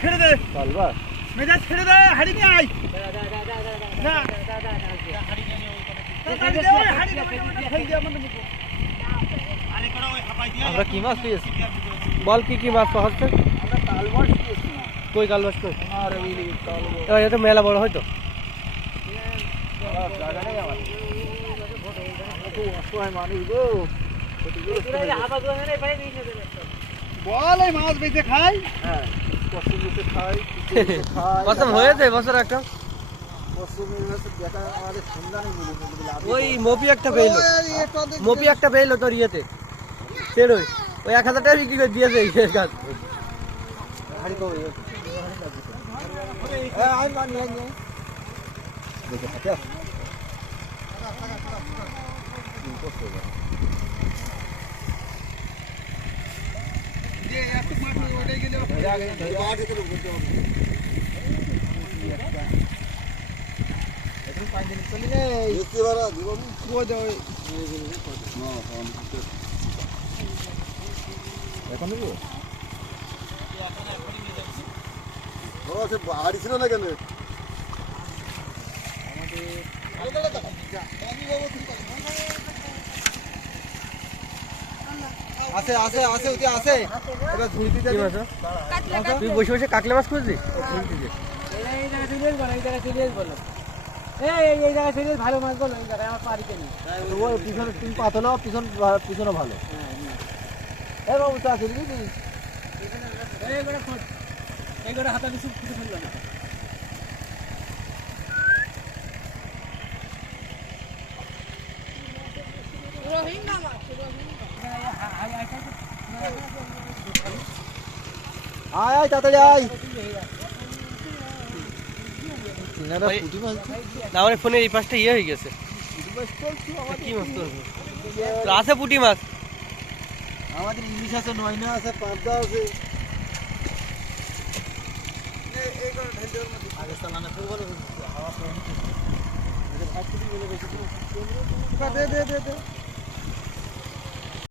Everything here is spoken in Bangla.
ছেড়ে দে মেজা ছেড়ে দে হাড়ি নিয়ে আয় আমরা কি মাছ পেয়েছি বল কি মাছ পাওয়া হচ্ছে কই কাল মাছ কই এটা মেলা বড় হয়তো বল এই মাছ বেঁচে খাই কসম হয়েছে বছর একটা ওই মপি একটা পেইলো তোর ইয়েতে তেরোই ওই 1000 টাকা বিক্রি করে দিয়েছে গাছ বাড়ি ছিল না কেন আছে আছে আছে ওতে আছে এবার ঝুড়িতে যাবে তুই বসে বসে কাকলে মাছ খুঁজলি এই জায়গা সিরিয়াস বলো এই জায়গা সিরিয়াস বলো এই জায়গা সিরিয়াস ভালো মাছ বলো এই জায়গায় আমার পারিতে নেই ওই পিছনে তুমি পাতলা পিছনে ভালো এই বাবু চা খেলি কি এইগুলো খোঁজ এইগুলো হাতা বেশি কিছু ফেললো না রোহিঙ্গা মাছ আয় আয় তাড়াতাড়ি আয় আমার ফোনে এই পাশটা ইয়ে হয়ে গেছে কি মাছ তোর আছে পুঁটি মাছ আমাদের ইলিশ আছে নয়না আছে পাবদা আছে আগে চালানো খুব ভালো হাওয়া দে